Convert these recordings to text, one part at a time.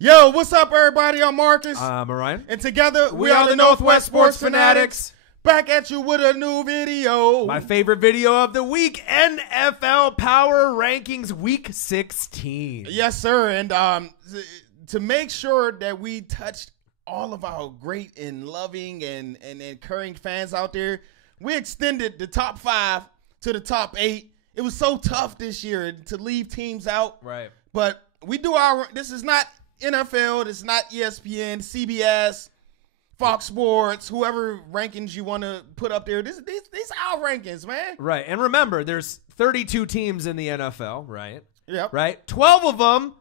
Yo, what's up, everybody? I'm Marcus. I'm Orion. And together, we are the Northwest Sports Fanatics. Back at you with a new video. My favorite video of the week, NFL Power Rankings Week 16. Yes, sir. And to make sure that we touched all of our great and loving and encouraging fans out there, we extended the top 5 to the top 8. It was so tough this year to leave teams out. Right. But we do this is not NFL, this is not ESPN, CBS, Fox Sports, whoever rankings you want to put up there. These are our rankings, man. Right. And remember, there's 32 teams in the NFL, right? Yep. Right? 12 of them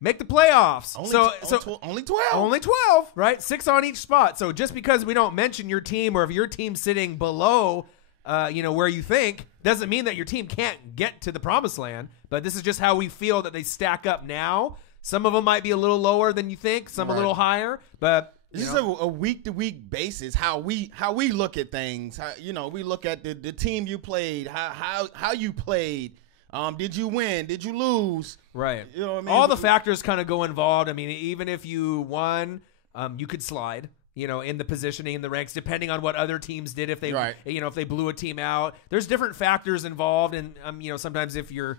make the playoffs. Only 12. Only 12, right? 6 on each spot. So just because we don't mention your team, or if your team's sitting below where you think, doesn't mean that your team can't get to the promised land. But this is just how we feel that they stack up now. Some of them might be a little lower than you think, some a little higher, but this is a week-to-week basis how we look at things. How, we look at the team you played, how you played. Did you win? Did you lose? Right. You know what I mean? All the factors kind of go involved. I mean, even if you won, you could slide, in the positioning in the ranks, depending on what other teams did. If they, if they blew a team out, there's different factors involved. And, sometimes if you're,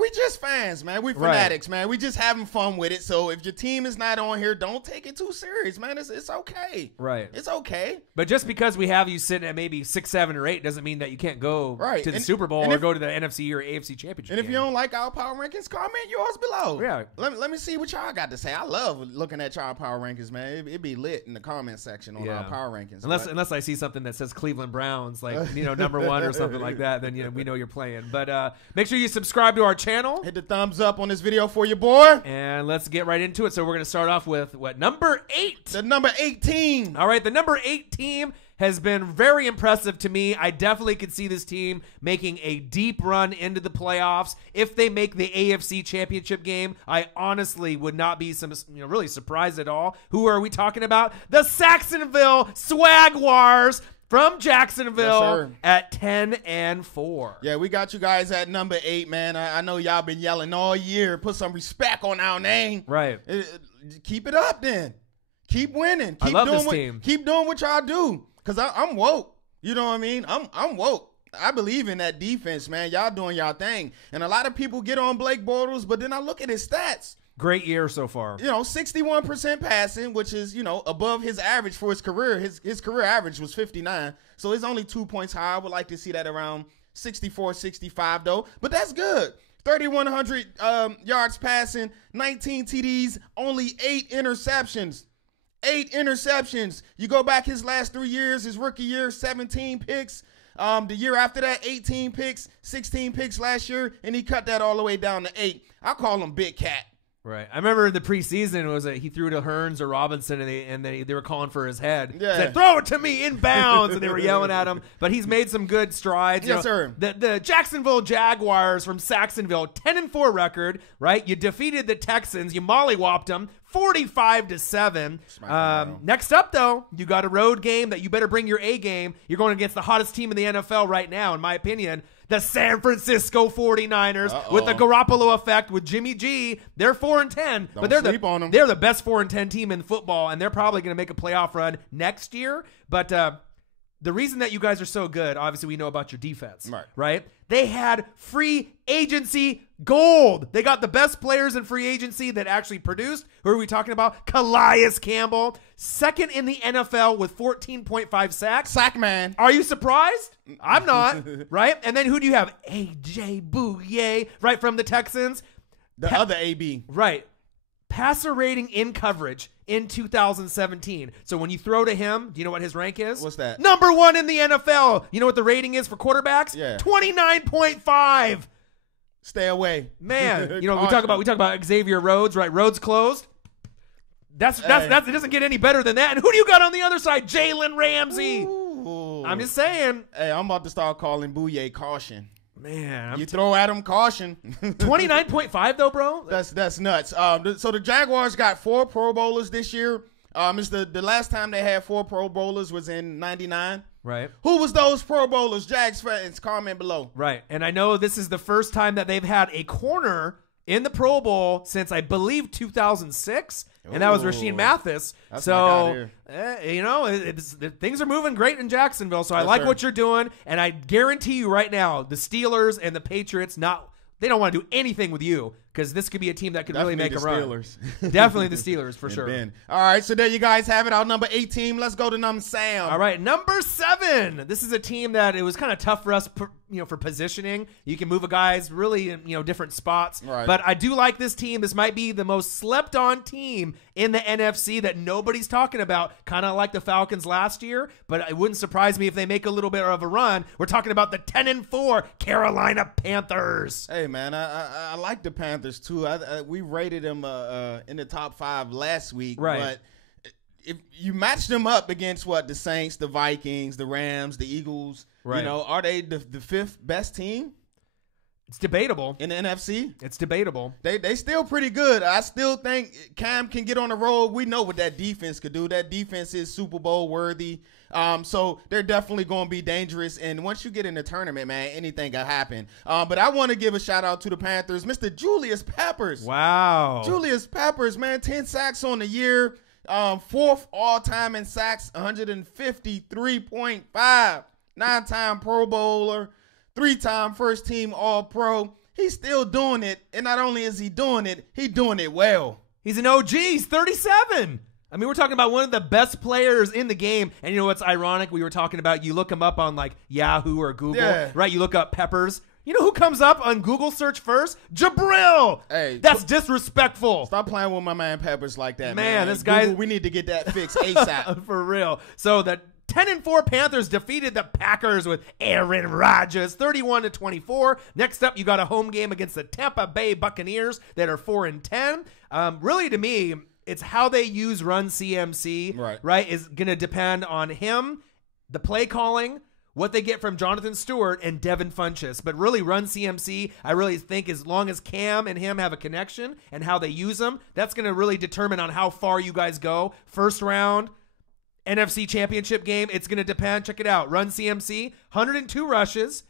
we just fans, man. We fanatics, man. We just having fun with it. So if your team is not on here, don't take it too serious, man. It's okay. Right. It's okay. But just because we have you sitting at maybe 6, 7, or 8 doesn't mean that you can't go to the Super Bowl or go to the NFC or AFC Championship And if you don't like our power rankings, comment yours below. Yeah. Let me see what y'all got to say. I love looking at y'all power rankings, man. It'd be lit in the comment section on our power rankings. Unless I see something that says Cleveland Browns, like, number 1 or something like that, then, we know you're playing. But make sure you subscribe to our channel. Hit the thumbs up on this video for your boy. And let's get right into it. So we're going to start off with, number 8? The number 8 team. All right, the number 8 team has been very impressive to me. I definitely could see this team making a deep run into the playoffs. If they make the AFC Championship game, I honestly would not be really surprised at all. Who are we talking about? The Saxonville Swagwars from Jacksonville at 10-4. Yeah, we got you guys at number 8, man. I know y'all been yelling all year. Put some respect on our name. Right. Keep it up then. Keep winning. I love this team. Keep doing what y'all do. Because I'm woke. You know what I mean? I'm woke. I believe in that defense, man. Y'all doing y'all thing. And a lot of people get on Blake Bortles, but then I look at his stats. Great year so far. 61% passing, which is, above his average for his career. His career average was 59. So it's only 2 points higher. I would like to see that around 64, 65, though. But that's good. 3,100 yards passing, 19 TDs, only 8 interceptions. 8 interceptions. You go back his last 3 years, his rookie year, 17 picks. The year after that, 18 picks, 16 picks last year, and he cut that all the way down to 8. I call him Big Cat. Right. I remember in the preseason, he threw to Hearns or Robinson, and they were calling for his head. Yeah. Said, throw it to me inbounds, and they were yelling at him. But he's made some good strides. Yes, sir. The Jacksonville Jaguars from Saxonville, 10-4 record, right? You defeated the Texans. You mollywopped them 45-7. Next up, though, you got a road game that you better bring your A game. You're going against the hottest team in the NFL right now, in my opinion. The San Francisco 49ers with the Garoppolo effect with Jimmy G. They're 4-10, but they're the best 4-10 team in football, and they're probably going to make a playoff run next year. But the reason that you guys are so good, obviously we know about your defense, right? They had free agency gold. They got the best players in free agency that actually produced. Who are we talking about? Calais Campbell, second in the NFL with 14.5 sacks. Sack man. Are you surprised? I'm not, right? And then who do you have? A.J. Bouye, right, from the Texans. The other AB. Right. Passer rating in coverage in 2017. So when you throw to him, do you know what his rank is? What's that? Number 1 in the NFL. You know what the rating is for quarterbacks? Yeah. 29.5. Stay away. Man, we talk about Xavier Rhodes, right? Rhodes closed. That's it doesn't get any better than that. And who do you got on the other side? Jalen Ramsey. Ooh. I'm just saying. Hey, I'm about to start calling Bouye caution. Man, you throw at him caution. 29.5 though, bro. That's nuts. So the Jaguars got 4 Pro Bowlers this year. It's the last time they had 4 Pro Bowlers was in '99. Right. Who was those Pro Bowlers? Jags fans, comment below. Right. And I know this is the first time that they've had a corner in the Pro Bowl since I believe 2006, and that was Rasheed Mathis. That's so, things are moving great in Jacksonville. So I like what you're doing, and I guarantee you right now, the Steelers and the Patriots they don't want to do anything with you because this could be a team that could really make a run. Definitely the Steelers for sure. All right, so there you guys have it. Our number 8 team. Let's go to number Sam. All right, number 7. This is a team that it was kind of tough for us, for positioning. You can move a guys really in different spots. Right. But I do like this team. This might be the most slept on team in the NFC that nobody's talking about. Kind of like the Falcons last year, but it wouldn't surprise me if they make a little bit of a run. We're talking about the 10-4 Carolina Panthers. Hey man, I like the Panthers too. We rated them in the top 5 last week, right? But if you match them up against the Saints, the Vikings, the Rams, the Eagles, right? Are they the 5th best team? It's debatable in the NFC. It's debatable. They still pretty good. I still think Cam can get on the road. We know what that defense could do. That defense is Super Bowl worthy. So they're definitely going to be dangerous. And once you get in the tournament, man, anything can happen. But I want to give a shout out to the Panthers, Mr. Julius Peppers. Wow, Julius Peppers, man, 10 sacks on the year, 4th all time in sacks, 153.5, 9-time Pro Bowler. 3-time first team All-Pro. He's still doing it, and not only is he doing it, he's doing it well. He's an OG. He's 37. I mean, we're talking about one of the best players in the game. And you know what's ironic? We were talking about you look him up on like Yahoo or Google, right? You look up Peppers. You know who comes up on Google search first? Jabril. Hey, that's disrespectful. Stop playing with my man Peppers like that, man. This guy, we need to get that fixed ASAP. For real. So that 10-4 Panthers defeated the Packers with Aaron Rodgers 31-24. Next up, you got a home game against the Tampa Bay Buccaneers that are 4-10. Really, to me, it's how they use Run CMC, right? Is going to depend on him, the play calling, what they get from Jonathan Stewart and Devin Funchess. But really, Run CMC, I really think as long as Cam and him have a connection and how they use them, that's going to really determine on how far you guys go. First round, NFC Championship game, it's going to depend. Check it out. Run CMC, 102 rushes,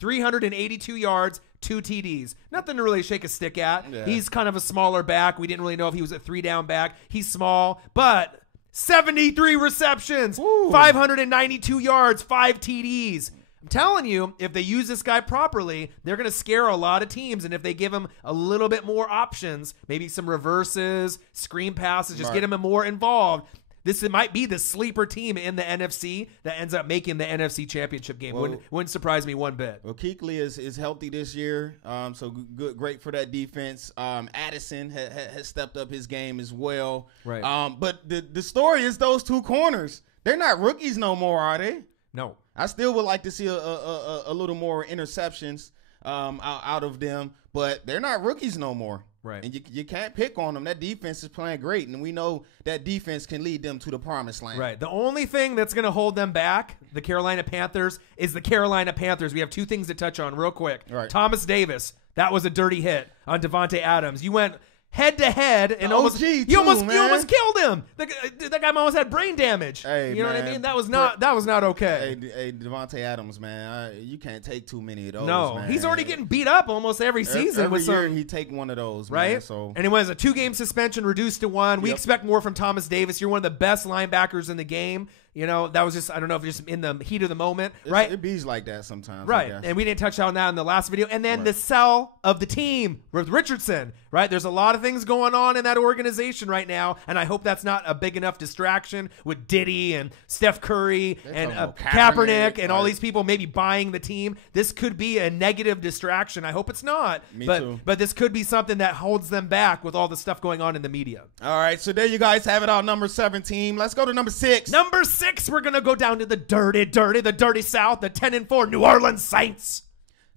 382 yards, 2 TDs. Nothing to really shake a stick at. Yeah. He's kind of a smaller back. We didn't really know if he was a 3-down back. He's small, but 73 receptions, 592 yards, 5 TDs. I'm telling you, if they use this guy properly, they're going to scare a lot of teams. And if they give him a little bit more options, maybe some reverses, screen passes, just get him more involved, this might be the sleeper team in the NFC that ends up making the NFC Championship game. Wouldn't surprise me one bit. Well, Kuechly is healthy this year, so great for that defense. Addison has stepped up his game as well. Right. But the story is those 2 corners. They're not rookies no more, are they? No. I still would like to see a little more interceptions out of them, but they're not rookies no more. Right. And you can't pick on them. That defense is playing great, and we know that defense can lead them to the promised land. Right. The only thing that's going to hold them back, the Carolina Panthers, is the Carolina Panthers. We have 2 things to touch on real quick. Right. Thomas Davis, that was a dirty hit on Devontae Adams. You went head-to-head and almost killed him. That guy almost had brain damage. Hey, you know what I mean? That was not okay. Hey, Devontae Adams, man, you can't take too many of those. No, man. He's already getting beat up almost every season. Every year he take one of those, right? Man, so. And it was a 2-game suspension reduced to 1. We expect more from Thomas Davis. You're one of the best linebackers in the game. You know, that was just, I don't know if just in the heat of the moment, right? It bees like that sometimes. Right. And we didn't touch on that in the last video. And then the sell of the team with Richardson, right? There's a lot of things going on in that organization right now. And I hope that's not a big enough distraction with Diddy and Steph Curry and Kaepernick and all these people maybe buying the team. This could be a negative distraction. I hope it's not. Me too. But this could be something that holds them back with all the stuff going on in the media. All right. So there you guys have it, our number 7 team. Let's go to number 6. Number 6. We're going to go down to the dirty South, the 10-4 New Orleans Saints.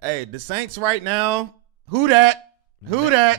Hey, the Saints right now, who that?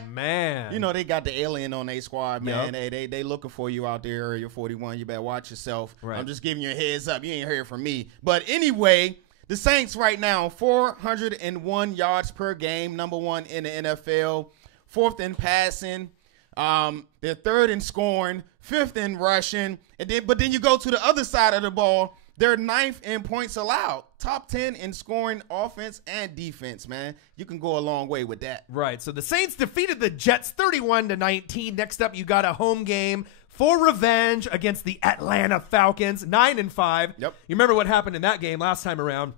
Man. You know, they got the alien on their squad, man. Yep. They looking for you out there, Area 41. You better watch yourself. Right. I'm just giving you a heads up. You ain't heard from me. But anyway, the Saints right now, 401 yards per game, number 1 in the NFL, 4th in passing. They're 3rd in scoring, 5th in rushing, but then you go to the other side of the ball. They're 9th in points allowed, top 10 in scoring offense and defense, man. You can go a long way with that. Right. So the Saints defeated the Jets 31-19. Next up, you got a home game for revenge against the Atlanta Falcons, 9-5. Yep. You remember what happened in that game last time around?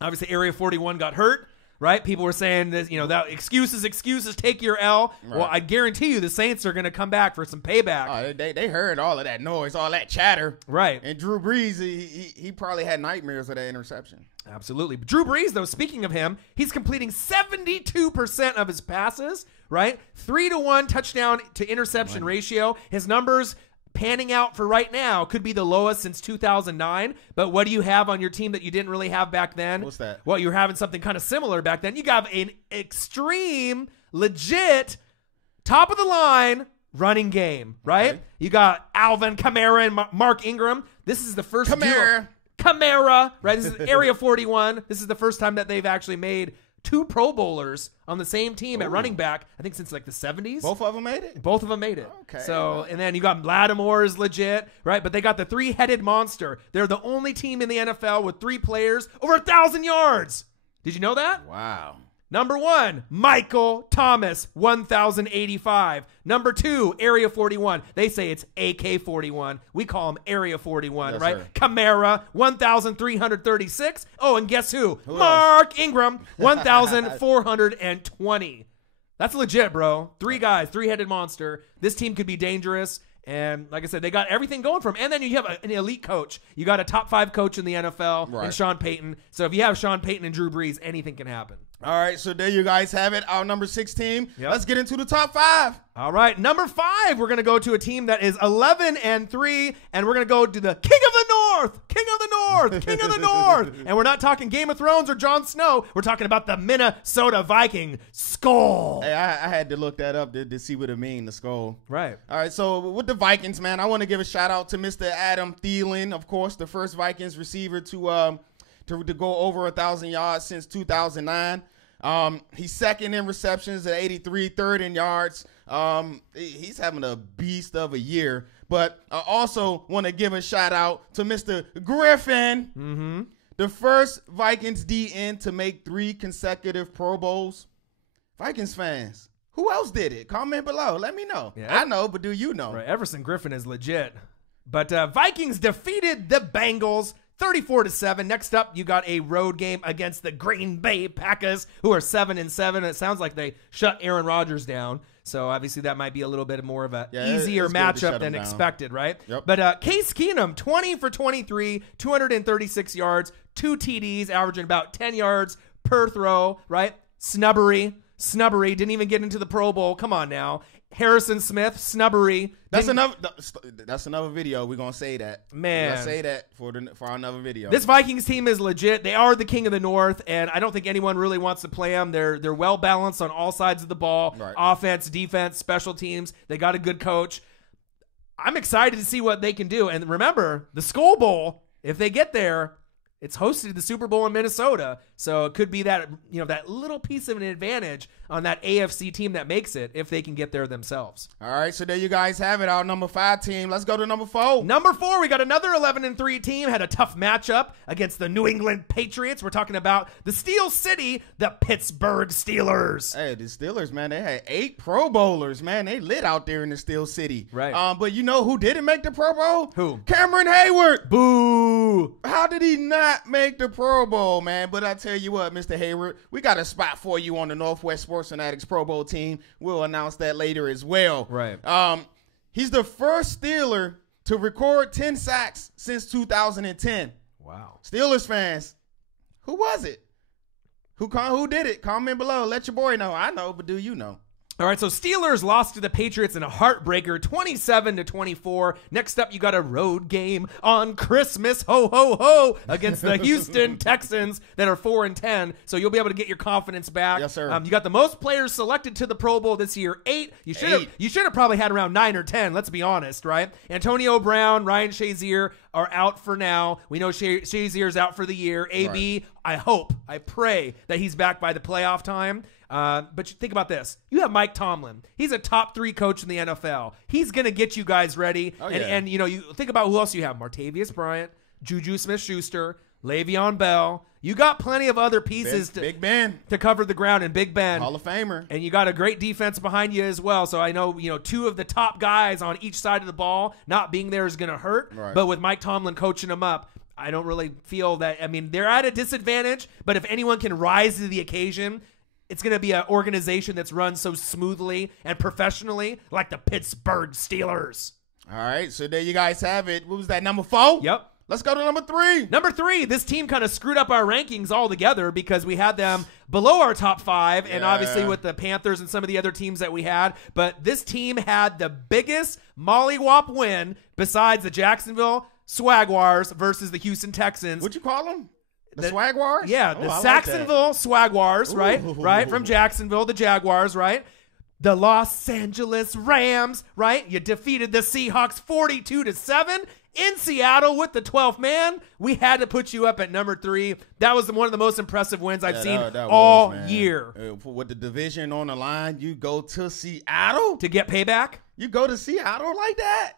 Obviously, Area 41 got hurt. Right? People were saying this, that excuses, take your L. Right. Well, I guarantee you the Saints are going to come back for some payback. Oh, they heard all of that noise, all that chatter. Right. And Drew Brees, he probably had nightmares of that interception. Absolutely. But Drew Brees, though, speaking of him, he's completing 72% of his passes, right? 3-to-1 touchdown to interception ratio. His numbers panning out for right now could be the lowest since 2009. But what do you have on your team that you didn't really have back then? What's that? Well, you were having something kind of similar back then. You got an extreme, legit, top of the line running game, right? Okay. You got Alvin Kamara and Mark Ingram. This is the first Kamara, right? This is Area 41. This is the first time that they've actually made 2 Pro Bowlers on the same team at running back, I think since like the 70s. Both of them made it? Both of them made it. Okay. So, and then you got Lattimore is legit, right? But they got the 3-headed monster. They're the only team in the NFL with 3 players over 1,000 yards. Did you know that? Wow. Number 1, Michael Thomas, 1,085. Number 2, Area 41. They say it's AK-41. We call him Area 41, right? Sir. Kamara, 1,336. Oh, and guess who? Mark Ingram, 1,420. That's legit, bro. 3 guys, 3-headed monster. This team could be dangerous. And like I said, they got everything going for them. And then you have an elite coach. You got a top 5 coach in the NFL in Sean Payton. So if you have Sean Payton and Drew Brees, anything can happen. All right, so there you guys have it. Our number 6 team. Yep. Let's get into the top 5. All right, number 5, we're going to go to a team that is 11-3, and we're going to go to the King of the North, King of the North, King of the North. And we're not talking Game of Thrones or Jon Snow. We're talking about the Minnesota Viking Skull. Hey, I had to look that up to see what it means, the skull. Right. All right, so with the Vikings, man, I want to give a shout out to Mr. Adam Thielen, of course, the first Vikings receiver to go over 1,000 yards since 2009. He's second in receptions at 83, third in yards. He's having a beast of a year. But I also want to give a shout out to Mr. Griffin, the first Vikings DN to make 3 consecutive Pro Bowls. Vikings fans, who else did it? Comment below. Let me know. Yeah. I know, but do you know? Right, Everson Griffin is legit. But Vikings defeated the Bengals 34-7. Next up, you got a road game against the Green Bay Packers, who are 7-7. It sounds like they shut Aaron Rodgers down. So obviously that might be a little bit more of an easier matchup than expected, right? Yep. But Case Keenum, 20 for 23, 236 yards, 2 TDs, averaging about 10 yards per throw, right? Snubbery, didn't even get into the Pro Bowl. Come on now. Harrison Smith, snubbery. That's another video. We're gonna say that. Man, we're gonna say that for another video. This Vikings team is legit. They are the King of the North, and I don't think anyone really wants to play them. They're well balanced on all sides of the ball. Right. Offense, defense, special teams. They got a good coach. I'm excited to see what they can do. And remember, the Skull Bowl, if they get there, it's hosted the Super Bowl in Minnesota, so it could be that that little piece of an advantage on that AFC team that makes it if they can get there themselves. All right, so there you guys have it. Our number 5 team. Let's go to number 4. Number 4, we got another 11-3 team. Had a tough matchup against the New England Patriots. We're talking about the Steel City, the Pittsburgh Steelers. Hey, the Steelers, man, they had 8 Pro Bowlers, man. They lit out there in the Steel City. Right. But you know who didn't make the Pro Bowl? Who? Cameron Hayward. Boo. How did he not make the Pro Bowl, man? But I tell you what, Mr. Hayward, we got a spot for you on the Northwest Sports Fanatics Pro Bowl team. We'll announce that later as well. Right. He's the first Steeler to record 10 sacks since 2010. Wow. Steelers fans, who was it? Who did it? Comment below. Let your boy know. I know, but do you know? All right, so Steelers lost to the Patriots in a heartbreaker, 27-24. Next up, you got a road game on Christmas, ho, ho, ho, against the Houston Texans that are 4-10. So you'll be able to get your confidence back. Yes, sir. You got the most players selected to the Pro Bowl this year, 8. You should have probably had around 9 or 10, let's be honest, right? Antonio Brown, Ryan Shazier are out for now. We know Shazier's out for the year. AB, right. I pray that he's back by the playoff time. But you think about this. You have Mike Tomlin. He's a top 3 coach in the NFL. He's going to get you guys ready. Oh, and you think about who else you have. Martavius Bryant, Juju Smith-Schuster, Le'Veon Bell. You got plenty of other pieces Big Ben to cover the ground, and Big Ben, Hall of Famer, and you got a great defense behind you as well. So I know, two of the top guys on each side of the ball not being there is going to hurt. Right. But with Mike Tomlin coaching them up, I don't really feel that. I mean, they're at a disadvantage, but if anyone can rise to the occasion, it's going to be an organization that's run so smoothly and professionally like the Pittsburgh Steelers. All right, so there you guys have it. What was that, number 4? Yep. Let's go to number 3. Number 3, this team kind of screwed up our rankings altogether because we had them below our top 5, and obviously with the Panthers and some of the other teams that we had. But this team had the biggest mollywop win besides the Jacksonville Swagwars versus the Houston Texans. What'd you call them? The Swagwars? Yeah, the Saxonville Swagwars, right? From Jacksonville, the Jaguars, right? The Los Angeles Rams, right? You defeated the Seahawks 42-7 in Seattle with the 12th man. We had to put you up at number 3. That was one of the most impressive wins I've seen all year. With the division on the line, you go to Seattle to get payback? You go to Seattle like that?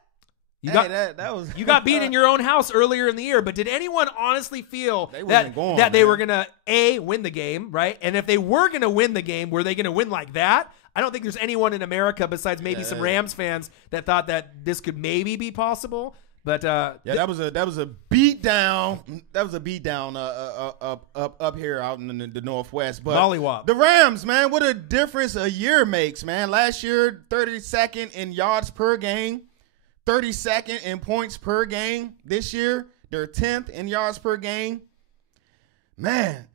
You got beat in your own house earlier in the year, but did anyone honestly feel that they were going to, A, win the game, right? And if they were going to win the game, were they going to win like that? I don't think there's anyone in America besides maybe some Rams fans that thought that this could maybe be possible. But that was a beat down. That was a beat down up here out in the Northwest. But Mollywop. The Rams, man, what a difference a year makes, man. Last year, 32nd in yards per game, 32nd in points per game. This year, they're 10th in yards per game. Man,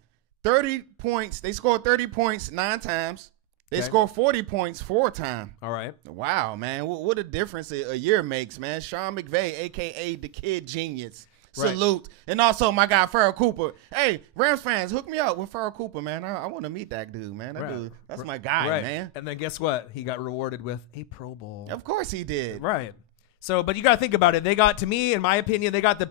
30 points. They scored 30 points 9 times. They scored 40 points 4 times. All right. Wow, man. What a difference a year makes, man. Sean McVay, a.k.a. the Kid Genius. Salute. Right. And also my guy, Farrell Cooper. Hey, Rams fans, hook me up with Farrell Cooper, man. I want to meet that dude, man. That's my guy, man. And then guess what? He got rewarded with a Pro Bowl. Of course he did. Right. So, but you got to think about it. They got, to me, in my opinion, they got the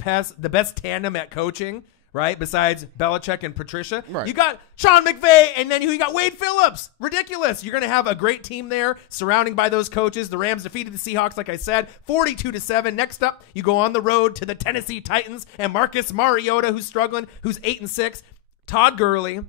best tandem at coaching. Right, besides Belichick and Patricia. Right. You got Sean McVay, and then you got Wade Phillips. Ridiculous. You're going to have a great team there surrounding by those coaches. The Rams defeated the Seahawks, like I said, 42-7. Next up, you go on the road to the Tennessee Titans and Marcus Mariota, who's struggling, who's 8-6. Todd Gurley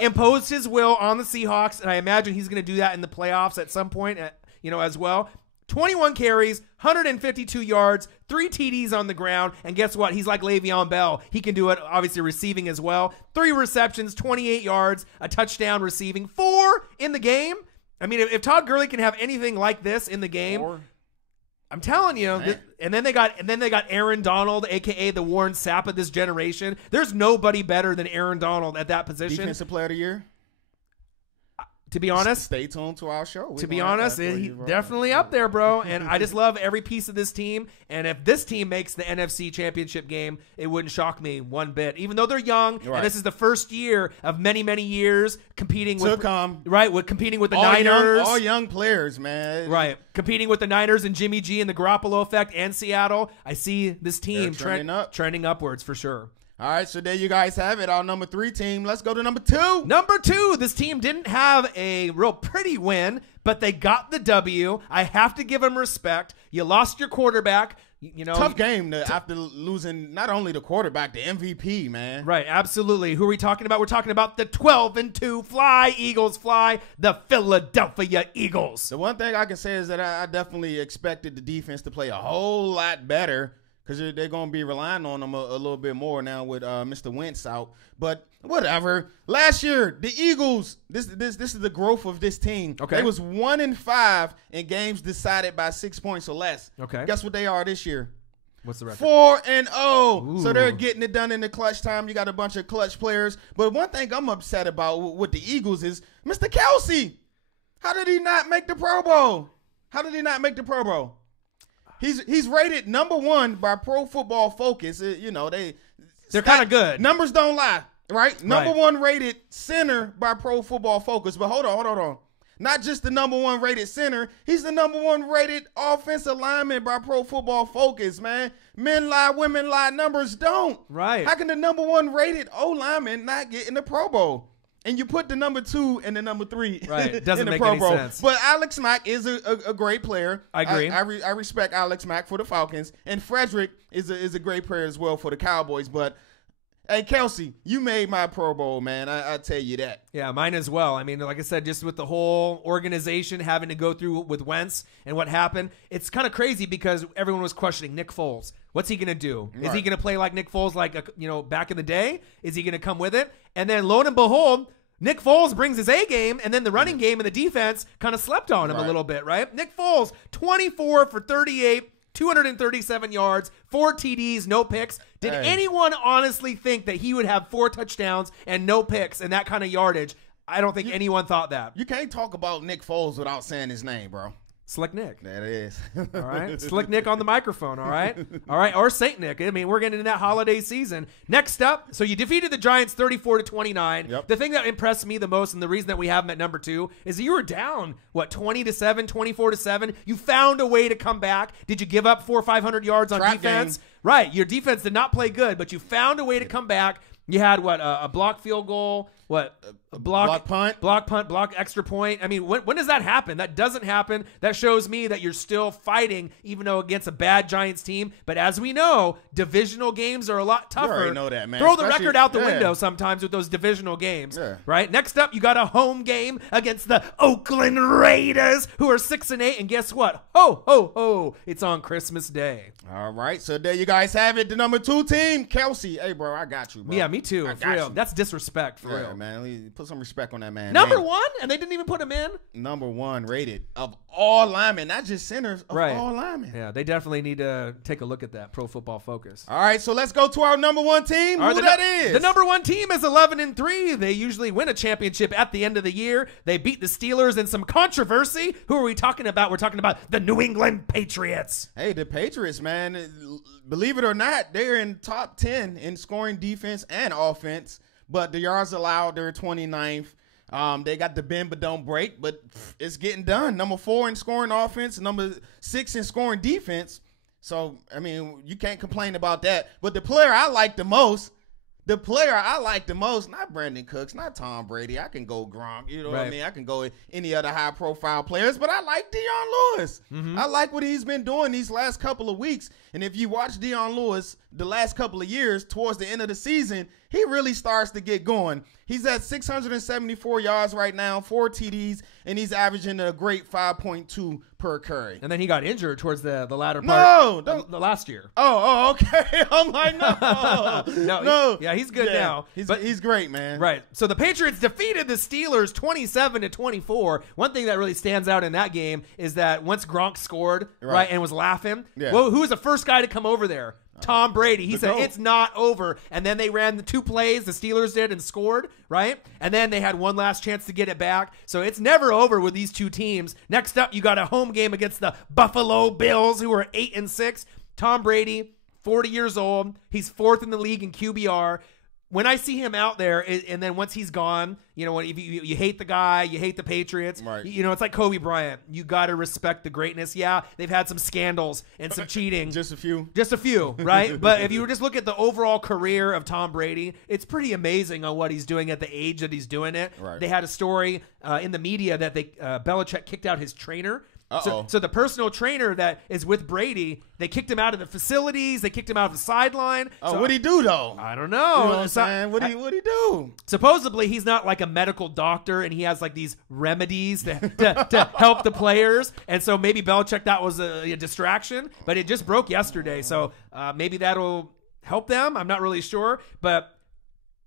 imposed his will on the Seahawks, and I imagine he's going to do that in the playoffs at some point, as well. 21 carries, 152 yards, 3 TDs on the ground, and guess what? He's like Le'Veon Bell. He can do it, obviously, receiving as well. 3 receptions, 28 yards, a touchdown receiving, 4 in the game. I mean, if Todd Gurley can have anything like this in the game, 4. I'm telling you. And then they got Aaron Donald, a.k.a. the Warren Sapp of this generation. There's nobody better than Aaron Donald at that position. Defensive Player of the Year? To be honest, stay tuned to our show. To be honest, he's definitely up there, bro. And I just love every piece of this team. And if this team makes the NFC Championship game, it wouldn't shock me one bit. Even though they're young, and this is the first year of many, many years competing with the Niners. All young players, man. Right, competing with the Niners and Jimmy G and the Garoppolo effect and Seattle. I see this team trending upwards for sure. All right, so there you guys have it, our number 3 team. Let's go to number 2. Number 2, this team didn't have a real pretty win, but they got the W. I have to give them respect. You lost your quarterback. Tough game after losing not only the quarterback, the MVP, man. Right, absolutely. Who are we talking about? We're talking about the 12-2 fly, Eagles fly, the Philadelphia Eagles. The one thing I can say is that I definitely expected the defense to play a whole lot better, because they're going to be relying on them a little bit more now with Mr. Wentz out. But whatever. Last year, the Eagles, this is the growth of this team. Okay. They was 1-5 in games decided by 6 points or less. Okay. Guess what they are this year? What's the record? 4-0. So they're getting it done in the clutch time. You got a bunch of clutch players. But one thing I'm upset about with the Eagles is Mr. Kelsey. How did he not make the Pro Bowl? He's rated number 1 by Pro Football Focus. They're kind of good. Numbers don't lie, right? Number 1 rated center by Pro Football Focus. But hold on. Not just the number 1 rated center. He's the number 1 rated offensive lineman by Pro Football Focus, man. Men lie, women lie, numbers don't. Right. How can the number 1 rated O lineman not get in the Pro Bowl? and you put the number 2 and the number 3 Right. Doesn't in the make Pro any Bowl. sense. But Alex Mack is a great player. I agree. I respect Alex Mack for the Falcons, and Frederick is a great player as well for the Cowboys. But hey, Kelsey, you made my Pro Bowl, man. I tell you that. Yeah, mine as well. I mean, like I said, just with the whole organization having to go through with Wentz and what happened, it's kind of crazy because everyone was questioning Nick Foles. What's he going to do? Is he going to play like Nick Foles back in the day? Is he going to come with it? And then lo and behold, Nick Foles brings his A game, and then the running game and the defense kind of slept on him a little bit, right? Nick Foles, 24 for 38, 237 yards, 4 TDs, no picks. Did anyone honestly think that he would have 4 touchdowns and no picks and that kind of yardage? I don't think anyone thought that. You can't talk about Nick Foles without saying his name, bro. Slick Nick. That is. All right. Slick Nick on the microphone. All right. All right. Or Saint Nick. I mean, we're getting into that holiday season. Next up, so you defeated the Giants 34-29. Yep. The thing that impressed me the most, and the reason that we have him at number 2, is that you were down, 20-7, 24-7. You found a way to come back. Did you give up 400 or 500 yards on defense? Right. Your defense did not play good, but you found a way to come back. You had a block field goal, a block punt, block extra point. I mean, when does that happen? That doesn't happen. That shows me that you're still fighting, even though against a bad Giants team. But as we know, divisional games are a lot tougher. You already know that, man. Throw the record out the window sometimes with those divisional games, right? Next up, you got a home game against the Oakland Raiders, who are 6-8, and guess what? Ho ho ho! It's on Christmas Day. All right, so there you guys have it. The number 2 team, Kelsey. Hey, bro, I got you, bro. Yeah, me too. For real. That's disrespect, for real. Man, put some respect on that man. Number 1, and they didn't even put him in. Number 1 rated of all linemen, not just centers, of all linemen. Yeah, they definitely need to take a look at that. Pro Football Focus. All right, so let's go to our number 1 team. Who that is? The number 1 team is 11-3. They usually win a championship at the end of the year. They beat the Steelers in some controversy. Who are we talking about? We're talking about the New England Patriots. Hey, the Patriots, man. Believe it or not, they're in top 10 in scoring defense and offense. But the yards allowed, they're 29th. They got the bend but don't break, but it's getting done. Number 4 in scoring offense, number 6 in scoring defense. So, I mean, you can't complain about that. But the player I like the most, not Brandon Cooks, not Tom Brady. I can go Gronk, you know what I mean? I can go any other high-profile players, but I like Deion Lewis. I like what he's been doing these last couple of weeks. And if you watch Deion Lewis the last couple of years, towards the end of the season, he really starts to get going. He's at 674 yards right now, 4 TDs, and he's averaging a great 5.2 per carry. And then he got injured towards the latter part of the last year. Oh, okay. I'm like, no. no. Yeah, he's good now. He's great, man. Right. So the Patriots defeated the Steelers 27-24. One thing that really stands out in that game is that once Gronk scored, and was laughing, well, who was the first guy to come over there? Tom Brady. He said, it's not over. And then they ran the 2 plays, the Steelers did, and scored, right? And then they had one last chance to get it back. So it's never over with these 2 teams. Next up, you got a home game against the Buffalo Bills, who are 8-6. Tom Brady, 40 years old. He's 4th in the league in QBR. When I see him out there, and then once he's gone, if you hate the guy, you hate the Patriots. Right. It's like Kobe Bryant. You got to respect the greatness. Yeah, they've had some scandals and some cheating. Just a few, right? But if you just look at the overall career of Tom Brady, it's pretty amazing on what he's doing at the age that he's doing it. Right. They had a story in the media that Belichick kicked out his trainer. So the personal trainer that is with Brady, they kicked him out of the facilities. They kicked him out of the sideline. So what'd he do, though? I don't know. You know what I'm saying? What'd he do? Supposedly, he's not like a medical doctor, and he has like these remedies to help the players. And so maybe Belichick, that was a distraction, but it just broke yesterday. So maybe that'll help them. I'm not really sure. But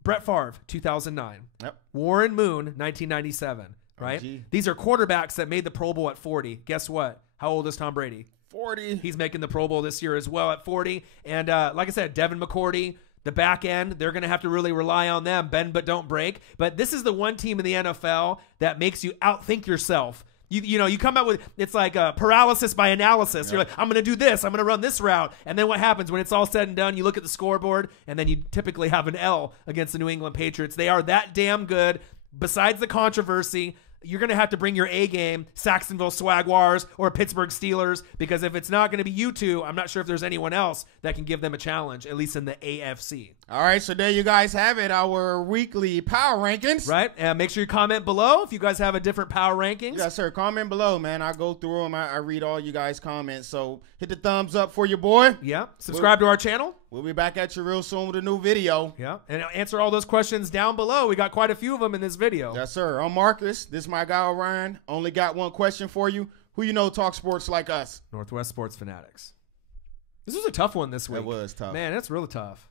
Brett Favre, 2009. Yep. Warren Moon, 1997. Right? These are quarterbacks that made the Pro Bowl at 40. Guess what? How old is Tom Brady? 40. He's making the Pro Bowl this year as well at 40. And like I said, Devin McCourty, the back end, they're going to have to really rely on them. Bend but don't break. But this is the one team in the NFL that makes you outthink yourself. You come out with, it's like paralysis by analysis. Yep. You're like, I'm going to do this. I'm going to run this route. And then what happens when it's all said and done? You look at the scoreboard, and then you typically have an L against the New England Patriots. They are that damn good. Besides the controversy, you're going to have to bring your A game, Saxonville Swagwars or Pittsburgh Steelers, because if it's not going to be you two, I'm not sure if there's anyone else that can give them a challenge, at least in the AFC. All right, so there you guys have it, our weekly power rankings. Right? Make sure you comment below if you guys have a different power rankings. Yes, sir. Comment below, man. I go through them. I read all you guys' comments. So hit the thumbs up for your boy. Yeah. Subscribe to our channel. We'll be back at you real soon with a new video. Yeah. And answer all those questions down below. We got quite a few of them in this video. Yes, sir. I'm Marcus. This is my guy, Orion. Only got one question for you. Who you know talk sports like us? Northwest Sports Fanatics. This was a tough one this week. It was tough. Man, that's really tough.